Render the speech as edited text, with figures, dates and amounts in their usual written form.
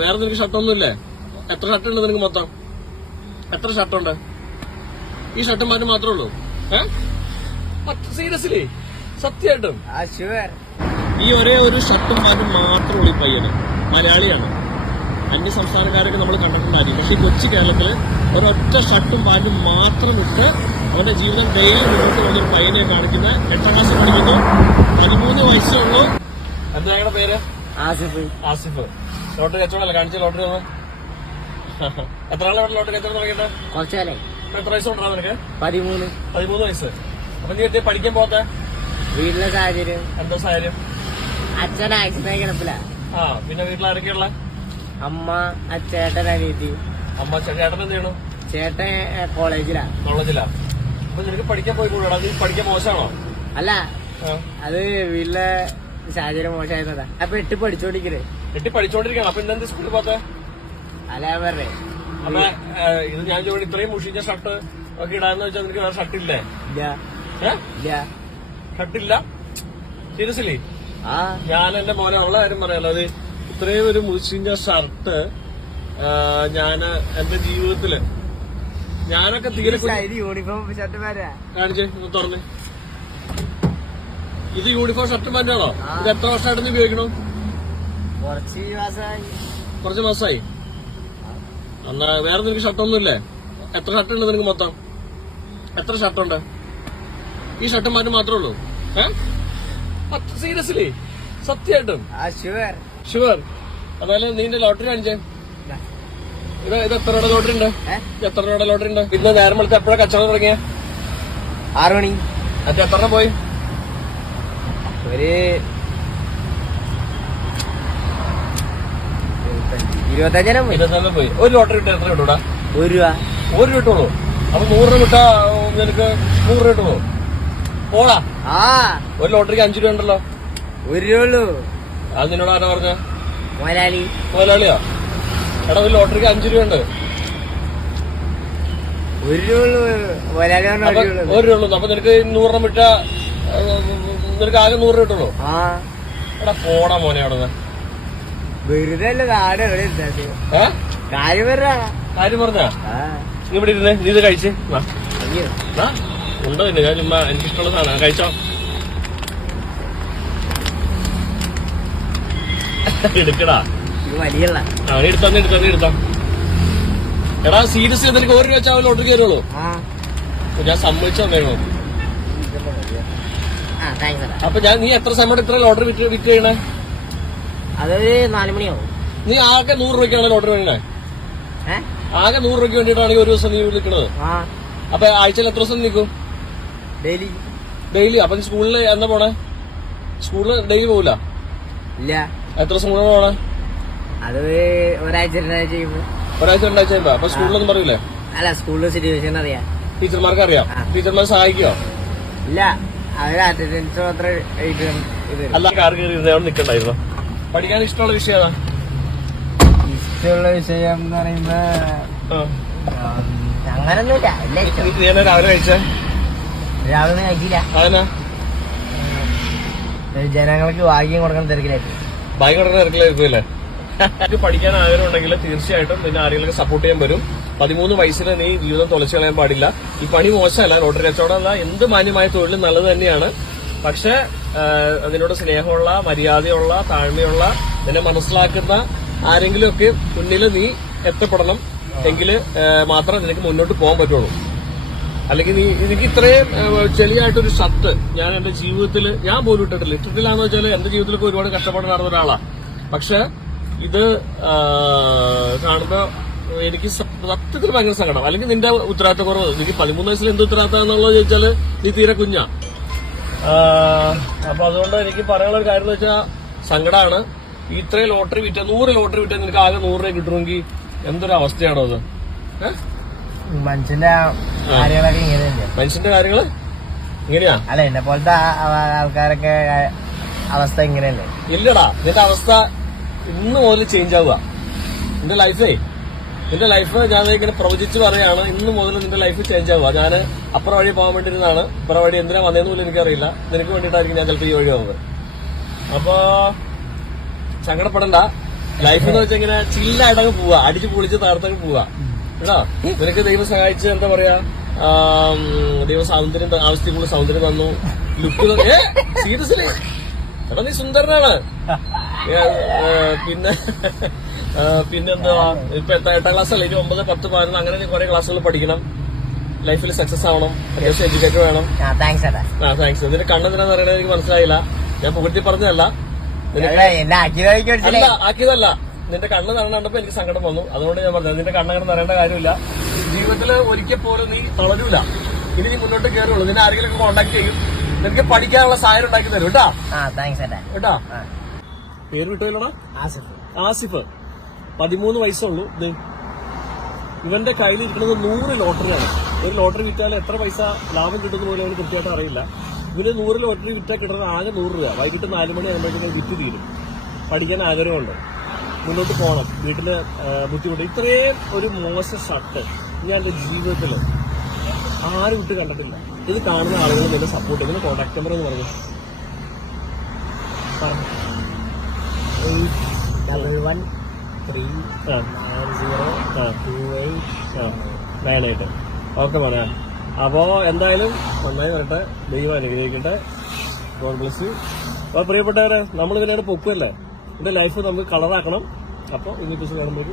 വേറെ നിനക്ക് ഷർട്ടൊന്നുമില്ലേ? എത്ര ഷർട്ട് ഉണ്ട് നിനക്ക് മൊത്തം? എത്ര ഷർട്ടുണ്ട്? ഈ ഷർട്ടും പാന്റും മാത്രമേ ഉള്ളൂ? സീരിയസ്ലി? സത്യമായിട്ടും ഈ ഒരേ ഒരു ഷർട്ടും പാന്റും മാത്രമേ ഉള്ളൂ ഈ പയ്യന്. മലയാളിയാണ്. അന്യ സംസ്ഥാനക്കാരൊക്കെ നമ്മൾ കണ്ടിട്ടുണ്ടായിരിക്കും. പക്ഷെ ഈ കൊച്ചു കേരളത്തില് ഒരൊറ്റ ഷർട്ടും പാന്റും മാത്രം ഇട്ട് അവന്റെ ജീവിതം ഡെയിലി മുന്നോട്ട് പോകുന്നൊരു പയ്യനെ കാണിക്കുന്ന 8ാം ക്ലാസ് പഠിക്കുന്നു. 13 വയസ്സേ ഉള്ളൂ. എന്താ ഞങ്ങളുടെ പേര്? ആസിഫ്. ലോട്ടറി കച്ചവടമല്ലേ കാണിച്ച ലോട്ടറി ഒന്ന്? എത്ര നാളെ ലോട്ടറി കച്ചവടം തുടങ്ങിയിട്ട്? കുറച്ചാലേ. എത്ര വയസ്സ് കൊണ്ടാ നിനക്ക്? 13 വയസ്സ്. അപ്പൊ നീ എത്തിയ പഠിക്കാൻ പോകാത്ത? വീട്ടിലെ സാഹചര്യം. എന്താ സാഹചര്യം? അച്ഛൻ ആക്സിഡന്റ് കിടപ്പില്ല. പിന്നെ വീട്ടിലാരൊക്കെയുള്ള? അമ്മ, ചേട്ടൻ, അനിയത്തി. അമ്മ ചേട്ടൻ എന്ത് ചെയ്യണു? ചേട്ടൻ കോളേജിലാ. അപ്പൊ നിനക്ക് പഠിക്കാൻ പോയി കൂടാ? നീ പഠിക്കാൻ മോശമാണോ? അല്ല, അത് വീട്ടിലെ സാഹചര്യം മോശമായിരുന്നതാ. അപ്പൊ 8 പഠിച്ചോണ്ടിരിക്കണം. അപ്പൊ ഇന്നെന്ത് സ്കൂളിൽ പോകാത്ത? അല്ല പറഞ്ഞേ. അപ്പൊ ഇത് ഞാൻ ചോദിച്ചു, ഇത്രയും മുഷിഞ്ഞ ഷർട്ട് ഒക്കെ ഇടാന്ന് വെച്ചാൽ നിനക്ക് വേറെ ഷർട്ടില്ലേ? ഷർട്ടില്ല? സീരിയസ്ലി? ഞാൻ എന്റെ മോനെ ഉള്ള കാര്യം പറയാലോ. അത് ഇത്രയും ഒരു മുഷിഞ്ഞ ഷർട്ട് ഞാൻ എന്റെ ജീവിതത്തില് ഞാനൊക്കെ തീരെ യൂണിഫോം ഷർട്ട് കാണിച്ച് തുറന്ന്. ഇത് യൂണിഫോം ഷർട്ടും പാന്റാണോ? ഇത് എത്ര വർഷമായിട്ട് നീ ഉപയോഗിക്കണു? കുറച്ച് മാസമായി. എന്നാ വേറെ നിനക്ക് ഷർട്ടൊന്നുമില്ലേ? എത്ര ഷർട്ട് ഉണ്ട് നിനക്ക് മൊത്തം? എത്ര ഷർട്ടുണ്ട്? ഈ ഷർട്ടും പാന്റും മാത്രമേ ഉള്ളൂ? സീരിയസ്ലി? സത്യമായിട്ടും? ഷുവർ. അതായത് നീന്റെ ലോട്ടറി കാണിച്ചേ. ഇത് എത്ര രൂപയുടെ ലോട്ടറി ഉണ്ട്? എത്ര രൂപയുടെ ലോട്ടറി ഉണ്ട്? ഇന്ന് നേരം വെളുത്ത് എപ്പോഴാ കച്ചവടം തുടങ്ങിയ? 6 മണി. അത് എത്ര പോയി? ഒരു 25 പോയി. ഒരു ലോട്ടറി ഇട്ട് എത്ര കിട്ടൂടാ? 1 രൂപ. 1 രൂപ കിട്ടുള്ളൂ. അപ്പൊ 100 രൂപ കിട്ടാ നിനക്ക് 100 രൂപ കിട്ടുള്ളൂ. പോടാ. ഒരു ലോട്ടറിക്ക് 5 രൂപ ഉണ്ടല്ലോ. 1 രൂപ ഉള്ളൂ. അത് നിന്നോട് ആരാ പറഞ്ഞ? മുതലാളിയാ? എടാ ഒരു ലോട്ടറിക്ക് 5 രൂപ ഉണ്ട്. 1 രൂപ ഉള്ളൂ. 1 രൂപ ഉള്ളൂ. അപ്പൊ നിനക്ക് 100 രൂപ വിട്ട നിനക്ക് ആകെ 100 രൂപ കിട്ടുള്ളൂ. എടാ പോടാ മോനെ അവിടെ നിന്ന്. വെറുതെ കാര്യം പറഞ്ഞാ നീ ഇവിടെ ഇരുന്നേ. നീ ഇത് കഴിച്ച് ഉണ്ടോ? ഇല്ല, ഞാൻ ചുമ്മാ എനിക്കിഷ്ടമുള്ള സാധനം കഴിച്ചോ. എടുക്കടാ. എടുത്താ. എടാ സീരിയസ്ലി നിനക്ക് 1 രൂപ വെച്ചാൽ ലോട്ടറി കയറുള്ളൂ. ഞാൻ സമ്മതിച്ചു തന്നേണോ? അപ്പൊ നീ എത്ര സമയം ഇത്ര ലോട്ടറി വിറ്റ് ചെയ്യണേ? അതൊരു 4 മണിയാവും. നീ ആകെ 100 രൂപയ്ക്കാണ് ലോട്ടറി വേണേ? ആകെ 100 രൂപയ്ക്ക് വേണ്ടിയിട്ടാണെങ്കിൽ ഒരു ദിവസം നീ നിൽക്കണത്. അപ്പൊ ആഴ്ചയിൽ എത്ര ദിവസം നിൽക്കും? ഡെയിലി. അപ്പൊ നീ സ്കൂളിൽ എന്നാ പോണേ? സ്കൂളിൽ ഡെയിലി പോവില്ല? ഇല്ല. എത്ര ദിവസം കൂടെ പോണേ? അത് ഒരാഴ്ച 2 ആഴ്ച. അപ്പൊ സ്കൂളിലൊന്നും പറയൂലേ? അല്ല, സ്കൂളിലെ സിറ്റുവേഷൻ അറിയാം. ടീച്ചർമാർക്ക് അറിയാം. ടീച്ചർമാർ സഹായിക്കോ? ഇല്ല, അവര് അറ്റൻഡൻസ് മാത്രം. അല്ല, കാർ കയറി അവിടെ നിൽക്കണ്ടായിരുന്നു. പഠിക്കാൻ ഇഷ്ടമുള്ള വിഷയം ഏതാ? ഇഷ്ടമുള്ള വിഷയം എന്ന് പറയുമ്പോ അങ്ങനൊന്നുമില്ല. രാവിലെ കഴിച്ചേ? രാവിലെ കഴിക്കില്ല. അതെന്നാ? ജനങ്ങൾക്ക് ഭാഗ്യം കൊടുക്കുന്ന തിരക്കിലായിരിക്കും. ഭാഗ്യം കൊടുക്കുന്ന തിരക്കിലായിരിക്കും അല്ലേ? പഠിക്കാൻ ആഗ്രഹം ഉണ്ടെങ്കിൽ തീർച്ചയായിട്ടും നിന്നെ ആരെങ്കിലും സപ്പോർട്ട് ചെയ്യാൻ വരും. 13 വയസ്സിൽ നീ ജീവിതം തുളച്ചു കളയാൻ പാടില്ല. ഈ പണി മോശമല്ല, ലോട്ടറി കച്ചവടം അല്ല, എന്ത് മാന്യമായ തൊഴിലും നല്ലത് തന്നെയാണ്. പക്ഷെ അതിനോട് സ്നേഹമുള്ള, മര്യാദയുള്ള, താഴ്മയുള്ള, നിന്നെ മനസ്സിലാക്കുന്ന ആരെങ്കിലും ഒക്കെ മുന്നിൽ നീ എത്തപ്പെടണം. എങ്കിൽ മാത്രമേ നിനക്ക് മുന്നോട്ട് പോകാൻ പറ്റുള്ളൂ. അല്ലെങ്കിൽ എനിക്ക് ഇത്രയും ചെളിയായിട്ടൊരു ഷർട്ട് ഞാൻ എന്റെ ജീവിതത്തിൽ ഞാൻ പോലും ഇട്ടിട്ടില്ല. ഇട്ടിട്ടില്ലാന്ന് വെച്ചാൽ എന്റെ ജീവിതത്തിലൊക്കെ ഒരുപാട് കഷ്ടപ്പെട്ട് നടന്ന ഒരാളാ. പക്ഷെ ഇത് കാണുമ്പോ എനിക്ക് സത്യത്തിൽ ഭയങ്കര സങ്കടം. അല്ലെങ്കിൽ നിന്റെ ഉത്തരവാദിത്തക്കുറവ്. എനിക്ക് 13 വയസ്സിൽ എന്ത് ഉത്തരവാദിത്തം എന്നുള്ളത് ചോദിച്ചാല് നീ തീരെ കുഞ്ഞാ. അപ്പൊ അതുകൊണ്ട് എനിക്ക് പറയാനുള്ള ഒരു കാര്യം എന്ന് വെച്ചാൽ സങ്കടമാണ്. ഇത്രയും ലോട്ടറി വിറ്റ 100 ലോട്ടറി വിറ്റാൽ നിനക്ക് ആകെ 100 രൂപ കിട്ടണമെങ്കിൽ എന്തൊരു അവസ്ഥയാണോ അത്? മനുഷ്യന്റെ കാര്യങ്ങളൊക്കെ ഇങ്ങനെയല്ലേ? മനുഷ്യന്റെ കാര്യങ്ങള് ഇങ്ങനെയാ? അല്ല, എന്നെ പോലത്തെ ആൾക്കാരൊക്കെ അവസ്ഥ ഇങ്ങനെയല്ലേ? ഇല്ലടാ, നിന്റെ അവസ്ഥ ഇന്ന് മുതൽ ചേഞ്ച് ആവുക. നിന്റെ ലൈഫ് ഞാൻ ഇങ്ങനെ പ്രവചിച്ച് പറയാണ്. ഇന്ന് മുതൽ നിന്റെ ലൈഫ് ചേഞ്ച് ആവുക. ഞാൻ അപ്പുറം വഴി പോകാൻ വേണ്ടിയിരുന്നതാണ്. ഇപ്പുറം വഴി എന്തിനാ വന്നതെന്ന് പോലും എനിക്കറിയില്ല. നിനക്ക് വേണ്ടിയിട്ടായിരിക്കും ഞാൻ ചിലപ്പോൾ ഈ വഴി പോകുന്നത്. അപ്പോ സങ്കടപ്പെടണ്ട. ലൈഫ് എന്ന് വെച്ചാൽ ഇങ്ങനെ ചില്ലായിട്ടങ്ങ് പോവാ, അടിച്ച് പൊളിച്ച് തകർത്തങ്ങ് പോവാ കേട്ടോ. നിനക്ക് ദൈവം സഹായിച്ച് എന്താ പറയാ, ദൈവം സൗന്ദര്യം ആവശ്യത്തിനുള്ള സൗന്ദര്യം തന്നു, ലുക്ക് സീരിയസ്ലി എടാ നീ സുന്ദരനാണ്. പിന്നെ പിന്നെന്താ ഇപ്പൊ 8ാം ക്ലാസ് അല്ലേ, 9, 10, 11 അങ്ങനെ കുറെ ക്ലാസ്സുകൾ പഠിക്കണം. ലൈഫിൽ സക്സസ് ആവണം, അത്യാവശ്യം എഡ്യൂക്കേറ്റഡ് വേണം. താങ്ക്സ് ചേട്ടാ. താങ്ക്സ്. നിന്റെ കണ്ണെന്തിനാന്ന് പറയണത് എനിക്ക് മനസ്സിലായില്ല. ഞാൻ പുകഴ്ത്തി പറഞ്ഞതല്ല, എന്നെ അല്ല ആക്കിയതല്ല. നിന്റെ കണ്ണ് കണ്ടപ്പോ എനിക്ക് സങ്കടം വന്നു, അതുകൊണ്ട് ഞാൻ പറഞ്ഞത്. നിന്റെ കണ്ണങ്ങനെ നിറയേണ്ട കാര്യമില്ല. ജീവിതത്തിൽ ഒരിക്കൽ പോലും നീ തളരൂല. ഇനി നീ മുന്നോട്ട് കയറുള്ളൂ. നിന്നെ ആരെങ്കിലും കോണ്ടാക്ട് ചെയ്യും, നിനക്ക് പഠിക്കാനുള്ള സാഹചര്യം ഉണ്ടാക്കി തരും കേട്ടാ. കേട്ടാ. പേര് വിട്ടുപോയില്ലടാ? ആസിഫ്. 13 വയസ്സുള്ളൂ. ഇവന്റെ കയ്യിലിരിക്കുന്നത് 100 ലോട്ടറിയാണ്. ഒരു ലോട്ടറി വിറ്റാൽ എത്ര പൈസ ലാഭം കിട്ടുന്ന പോലും അവന് കൃത്യമായിട്ട് അറിയില്ല. ഇവന് 100 ലോട്ടറി വിറ്റാൽ കിട്ടുന്നത് ആകെ 100 രൂപ. വൈകിട്ട് 4 മണി ആകുമ്പോഴേക്കും വിറ്റ് തീരും. പഠിക്കാൻ ആഗ്രഹമുണ്ട്, മുന്നോട്ട് പോകണം, വീട്ടില് ബുദ്ധിമുട്ട്. ഇത്രയും ഒരു മോശം ഷർട്ട് ഞാൻ എന്റെ ജീവിതത്തിൽ ആരും വിട്ട് കണ്ടിട്ടില്ല. ഇത് കാണുന്ന ആളുകൾ നിന്നെ സപ്പോർട്ട് ചെയ്യുന്ന കോൺടാക്ട് നമ്പർ എന്ന് പറഞ്ഞു. 11390289. ഓക്കെ പറയാം. അപ്പോ എന്തായാലും നന്നായി വരട്ടെ, ദൈവം അനുഗ്രഹിക്കട്ടെ. God bless you. അപ്പോൾ പ്രിയപ്പെട്ടവരെ, നമ്മൾ ഇതിനാണ് പൊക്കുമല്ലേ, എന്റെ ലൈഫ് നമുക്ക് കളറാക്കണം. അപ്പോൾ ഇനി കാണുമ്പോൾ